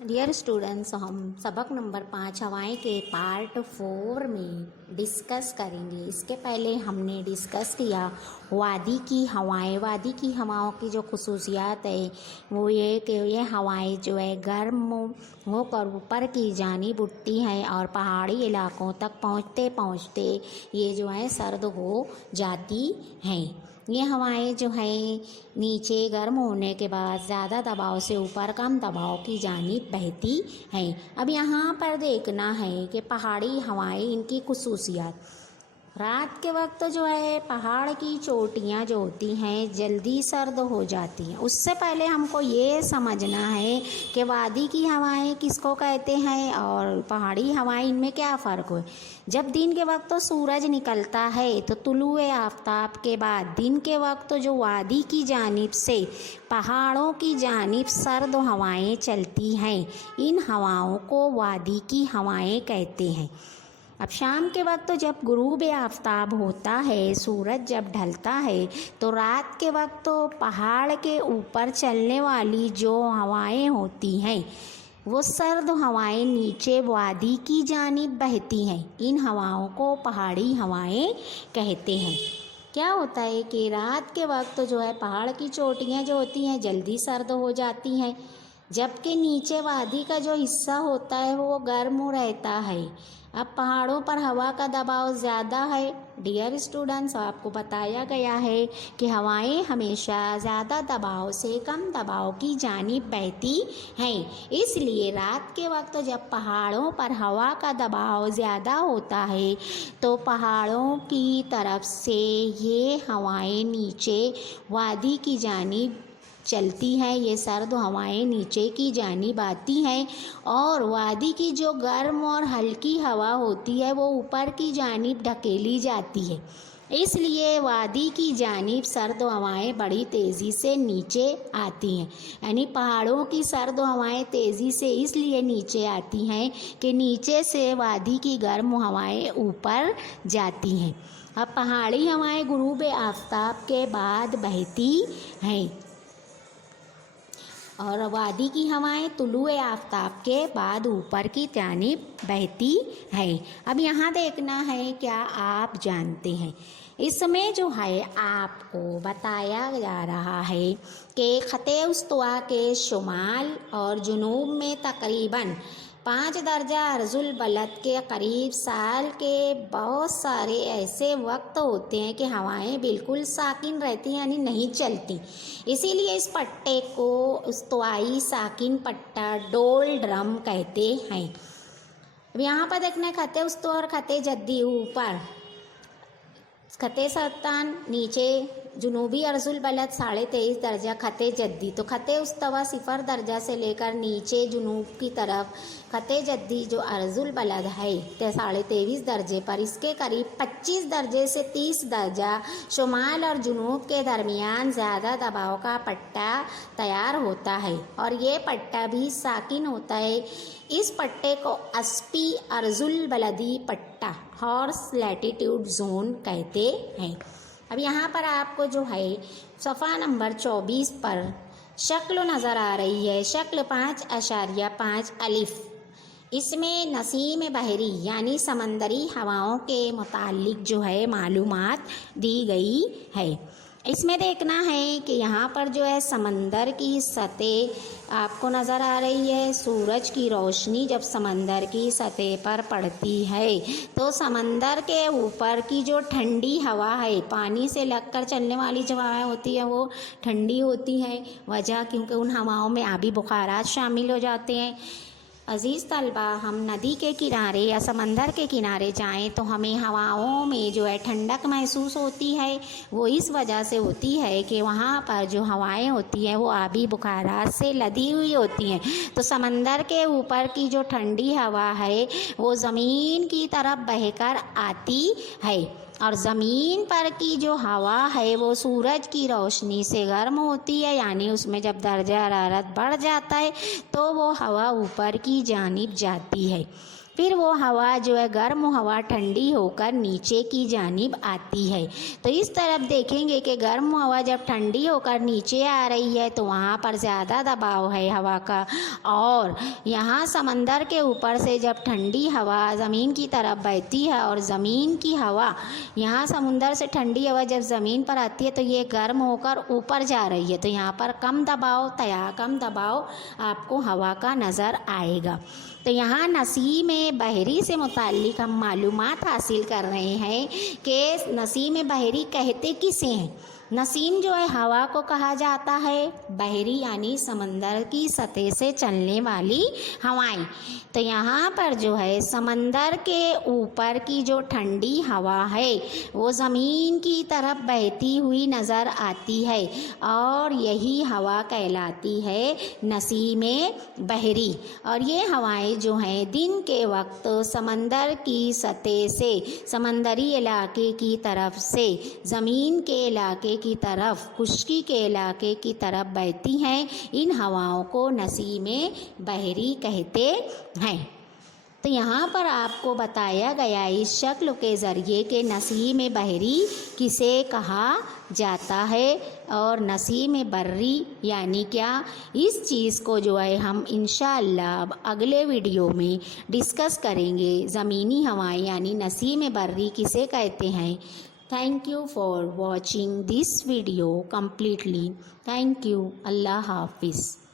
Dear students, हम सबक number 5 हवाएं के पार्ट 4 में डिस्कस करेंगे। इसके पहले हमने डिस्कस किया वादी की हवाएं। वादी की हवाओं की जो खुसूसियात है वो ये कि ये हवाएं जो है गर्म होकर ऊपर की जानिब उठती हैं और पहाड़ी इलाकों तक पहुँचते पहुँचते ये जो है सर्द हो जाती हैं। ये हवाएं जो हैं नीचे गर्म होने के बाद ज़्यादा दबाव से ऊपर कम दबाव की जानिब बहती हैं। अब यहाँ पर देखना है कि पहाड़ी हवाएं, इनकी खुसूसियात। रात के वक्त जो है पहाड़ की चोटियाँ जो होती हैं जल्दी सर्द हो जाती हैं। उससे पहले हमको ये समझना है कि वादी की हवाएं किसको कहते हैं और पहाड़ी हवाएं, इनमें क्या फ़र्क है। जब दिन के वक्त तो सूरज निकलता है तो तुलुए आफ़ताब के बाद दिन के वक्त जो वादी की जानिब से पहाड़ों की जानिब सर्द हवाएं चलती हैं, इन हवाओं को वादी की हवाएं कहते हैं। अब शाम के वक्त जब गुरूब आफ़ताब होता है, सूरज जब ढलता है, तो रात के वक्त तो पहाड़ के ऊपर चलने वाली जो हवाएं होती हैं वो सर्द हवाएं नीचे वादी की जानिब बहती हैं। इन हवाओं को पहाड़ी हवाएं कहते हैं। क्या होता है कि रात के वक्त जो है पहाड़ की चोटियाँ जो होती हैं जल्दी सर्द हो जाती हैं, जबकि नीचे वादी का जो हिस्सा होता है वो गर्म रहता है। अब पहाड़ों पर हवा का दबाव ज़्यादा है। डियर स्टूडेंट्स, आपको बताया गया है कि हवाएं हमेशा ज़्यादा दबाव से कम दबाव की जानिब बहती हैं। इसलिए रात के वक्त जब पहाड़ों पर हवा का दबाव ज़्यादा होता है तो पहाड़ों की तरफ से ये हवाएं नीचे वादी की जानिब चलती हैं। ये सर्द हवाएं नीचे की जानिब आती हैं और वादी की जो गर्म और हल्की हवा होती है वो ऊपर की जानिब ढकेली जाती है। इसलिए वादी की जानिब सर्द हवाएं बड़ी तेज़ी से नीचे आती हैं। यानी पहाड़ों की सर्द हवाएं तेज़ी से इसलिए नीचे आती हैं कि नीचे से वादी की गर्म हवाएं ऊपर जाती हैं। अब पहाड़ी हवाएं गुरूब आफ़ताब के बाद बहती हैं और वादी की हवाएं तुलुए आफ़ताब के बाद ऊपर की जानिब बहती है। अब यहाँ देखना है, क्या आप जानते हैं इसमें जो है आपको बताया जा रहा है कि ख़ते उस्तवा के शुमाल और जुनूब में तकरीबन 5 दर्जा अर्जुल बलद के करीब साल के बहुत सारे ऐसे वक्त होते हैं कि हवाएं बिल्कुल साकिन रहती हैं, यानी नहीं चलती। इसीलिए इस पट्टे को उस्तवाई साकिन पट्टा डोल ड्रम कहते हैं। अब यहाँ पर देखना, खते उस्तवा और खते जद्दी ऊपर, खते सत्तान नीचे, जुनूबी अर्जुल बलद 23.5 दर्जा खते जद्दी। तो खते उस्तवा 0 दर्जा से लेकर नीचे जुनूब की तरफ खते जद्दी जो अर्जुल बलद है 23.5 दर्जे पर, इसके करीब 25 दर्जे से 30 दर्जा शुमाल और जुनूब के दरमियान ज़्यादा दबाव का पट्टा तैयार होता है और ये पट्टा भी साकिन होता है। इस पट्टे को अस्पी अर्जुल बलदी पट्टा हॉर्स लैटिट्यूड जोन कहते हैं। अब यहाँ पर आपको जो है सफ़ा नंबर 24 पर शक्ल नज़र आ रही है, शक्ल 5.5 अलिफ। इसमें नसीम बहरी यानी समंदरी हवाओं के मुताल्लिक जो है मालूमात दी गई है। इसमें देखना है कि यहाँ पर जो है समंदर की सतह आपको नज़र आ रही है। सूरज की रोशनी जब समंदर की सतह पर पड़ती है तो समंदर के ऊपर की जो ठंडी हवा है, पानी से लगकर चलने वाली जो हवाएँ होती हैं वो ठंडी होती हैं। वजह क्योंकि उन हवाओं में आबी बुखारात शामिल हो जाते हैं। अज़ीज़ तलबा, हम नदी के किनारे या समंदर के किनारे जाएं तो हमें हवाओं में जो है ठंडक महसूस होती है। वो इस वजह से होती है कि वहाँ पर जो हवाएं होती हैं वो आबी बुखारात से लदी हुई होती हैं। तो समंदर के ऊपर की जो ठंडी हवा है वो ज़मीन की तरफ बहकर आती है और ज़मीन पर की जो हवा है वो सूरज की रोशनी से गर्म होती है। यानी उसमें जब दर्जा हरारत बढ़ जाता है तो वो हवा ऊपर की जानिब जाती है। फिर वो हवा जो है गर्म हवा ठंडी होकर नीचे की जानिब आती है। तो इस तरफ देखेंगे कि गर्म हवा जब ठंडी होकर नीचे आ रही है तो वहाँ पर ज़्यादा दबाव है हवा का, और यहाँ समंदर के ऊपर से जब ठंडी हवा ज़मीन की तरफ बहती है और ज़मीन की हवा यहाँ समुंदर से ठंडी हवा जब ज़मीन पर आती है तो ये गर्म होकर ऊपर जा रही है, तो यहाँ पर कम दबाव आपको हवा का नज़र आएगा। तो यहाँ नसीम बहरी से मुताल्लिक़ हम मालूमात हासिल कर रहे हैं कि नसीम बहरी कहते किसे हैं। नसीम जो है हवा को कहा जाता है, बहरी यानी समंदर की सतह से चलने वाली हवाएं। तो यहाँ पर जो है समंदर के ऊपर की जो ठंडी हवा है वो ज़मीन की तरफ बहती हुई नज़र आती है और यही हवा कहलाती है नसीम बहरी। और ये हवाएं जो हैं दिन के वक्त समंदर की सतह से समंदरी इलाके की तरफ से ज़मीन के इलाके की तरफ, खुश्की के इलाके की तरफ बहती हैं। इन हवाओं को नसीमे बहरी कहते हैं। तो यहाँ पर आपको बताया गया इस शक्ल के ज़रिए कि नसीम बहरी किसे कहा जाता है और नसीम बर्री यानी क्या। इस चीज़ को जो है हम इंशाअल्लाह अब अगले वीडियो में डिस्कस करेंगे। ज़मीनी हवाएं यानी नसीम बर्री किसे कहते हैं। Thank you for watching this video completely. Thank you. Allah Hafiz.